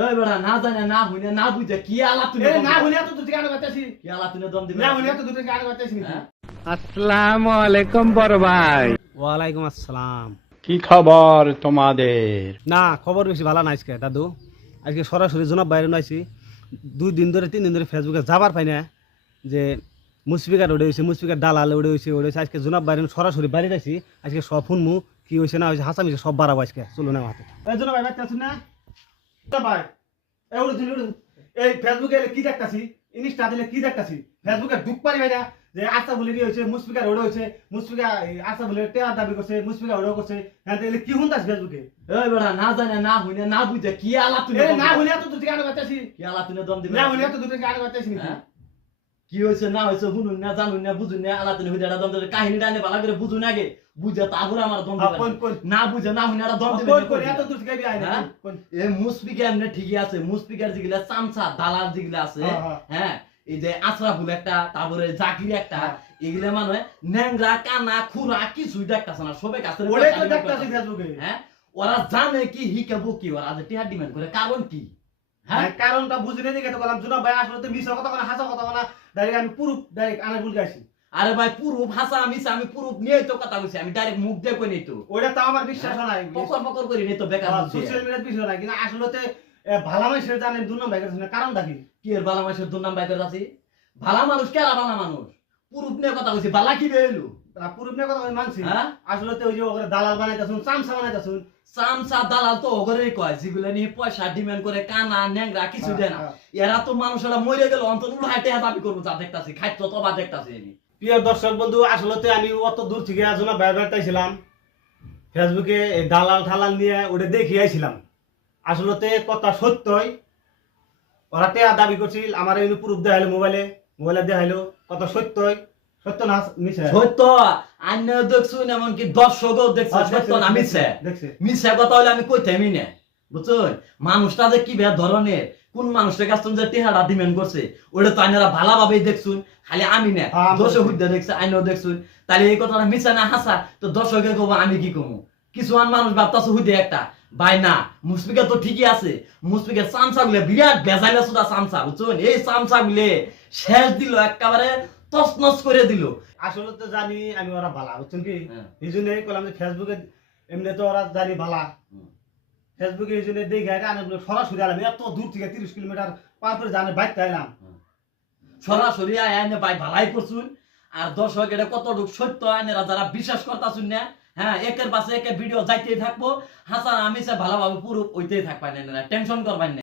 এই বেটা না জানে না হইনে না বুঝে কি আলা তুই না হইলে এত দূর থেকে আনো করতেছি কি আলা তুই দম দিবে না হইলে এত দূর থেকে আনো করতেছি হ্যাঁ? আসসালামু আলাইকুম বড় ভাই। ওয়ালাইকুম আসসালাম। কি খবর তোমাদের? না খবর বেশি ভালো না আজকে দাদু। আজকে সরাসরি জনাব বাইরে নাইছি। 2 দিন ধরে 3 দিন ধরে ফেসবুকে যাবার পাই না যে মুসফিকার উড়ে হয়েছে, মুসফিকার দালাল উড়ে হয়েছে। আজকে জনাব বাইরে সরাসরি বাইরে যাইছি। আজকে সব শুনমু কি হয়েছে না হয়েছে, হাসামিছে সব বাড়াবো আজকে। চলো না হাতে জনাব ভাই বাচ্চা না ভাই এই ফেসবুকে কি দেখতাছি, ইনস্টা দিলে কি দেখতাছি, ফেসবুকে ঢুক পারি ভাই না যে আশা বলে কি হয়েছে, মুসফিকার ওড়ে হয়েছে, মুসফিকা আশা বলে টেয়ার দাবি করছে, মুসফিকা ওড়ে করছে। হ্যাঁ তাহলে কি শুনতাছ ফেসবুকে? এই বেটা না জানে না হইনে না বুঝে কি আলা তুই না হইলে এত দূর থেকে আনো করতেছি কি আলা তুই দম দিবে না হইলে এত দূর থেকে আনো করতেছি হ্যাঁ? কি হয়েছে না হয়েছে শুনুন না জানুন না বুঝুন না আলা তুই হইতে দম দিবে কাহিনীটা নে ভালো করে বুঝুন আগে বুঝে তারপরে আমার দম দিবে না বুঝে না হইনে দম দিবে এত দূর থেকে আই না এই মুসফিকার এমনি ঠিকই আছে, মুসফিকার যেগুলা চামচা দালাল যেগুলা আছে হ্যাঁ এই যে আশরাফুল একটা তারপরে জাকির একটা এগুলা মানে ন্যাংরা কানা খুরা কিছুই দেখতাছে না, সবাই কাছে ওরে তো দেখতাছি ফেসবুকে। হ্যাঁ ওরা জানে কি হিকাবো কি ওরা যে টিহা ডিমান্ড করে কারণ কি? হ্যাঁ কারণটা বুঝি না দেখে তো বললাম জনাব ভাই আসলে তো মিছা কথা বলা, হাসা কথা বলা। ডাইরেক্ট আমি পুরো ডাইরেক্ট আনা ভুল গাইছি। আরে ভাই পুরুপ হাসা মিছা আমি পুরুপ নিয়ে তো কথা বলছি, আমি ডাইরেক্ট মুখ দিয়ে কই নেই তো ওইটা তো আমার বিশ্বাস নাই, পকর পকর করি নেই তো বেকার বুঝছি। সোশ্যাল মিডিয়ার বিষয় নাই, কিন্তু আসলে ভালো মানুষের জানেন দুই নম্বর গেছে না, কারণটা কি? কি এর বালা মানুষের দুর্নাম বাইতে আছি? ভালা মানুষ কেরা বালা মানুষ? পুরুপ নিয়ে কথা কইছি, বালা কি বেইলো? পুরো কথা আমি মানছি। হ্যাঁ আসলে তো ওই যে ওখানে দালাল বানাইতাছুন, চামচা বানাইতাছুন। চামচা দালাল তো ওগরেই কয় যেগুলো নিয়ে পয়সা ডিমান্ড করে কানা ন্যাংরা কিছু দেয় না। এরা তো মানুষেরা মরে গেল অন্তত উল্টাইতে দাবি করবো, যা দেখতাছি খাদ্য তো বা দেখতাছি আমি। প্রিয় দর্শক বন্ধু, আসলে আমি অত দূর থেকে জনাব ভাই বাড়াইছিলাম ফেসবুকে এই দালাল ঠালাল নিয়ে ওটা দেখে আইছিলাম। আসলে কথা সত্যই ওরা টেয়া দাবি করছিল, আমার এই প্রুফ দেখাইলো, মোবাইলে দেখাইলো। কথা সত্যই সত্য না মিছে? সত্য আন্য দেখছুন এমনকি দর্শকও দেখছে সত্য না মিছে। দেখছে মিছে কথা হলে আমি কইতে মিনে বুঝছেন। মানুষটা যে কি ধরনের কোন মানুষের কাছ থেকে যে টেহারা ডিমান্ড করছে ওটা তো আইনারা ভালোভাবেই দেখছুন, খালি আমি না দর্শক হুদ্দা দেখছে আইনও দেখছুন। তাহলে এই কথাটা মিছে না হাসা তো দর্শকে কব আমি কি কমু? কিছু মানুষ ভাবতাছে হুদে একটা ভাই না মুসফিকা তো ঠিকই আছে, মুসফিকের চামচা গুলো বিরাট বেজাইলা সুদা চামচা বুঝছেন। এই চামচা গুলে শেষ দিল একেবারে তছনছ করে দিল। আসলে তো জানি আমি ওরা ভালা বুঝছেন কি, এই জন্যই করলাম যে ফেসবুকে এমনি তো ওরা জানি ভালা। ফেসবুকে এই জন্য দেখে সরাসরি আলাম এত দূর থেকে 30 কিলোমিটার পার করে জানে বাইক আইলাম সরাসরি আইনে ভাই ভালাই করছুন। আর দর্শক এটা কতটুক সত্য আইনেরা যারা বিশ্বাস করতাছুন না, হ্যাঁ একের পাশে একে ভিডিও যাইতেই থাকবো। হাসান আমি ভালোভাবে পুরো ওইতেই থাকবেন, টেনশন করবেন না।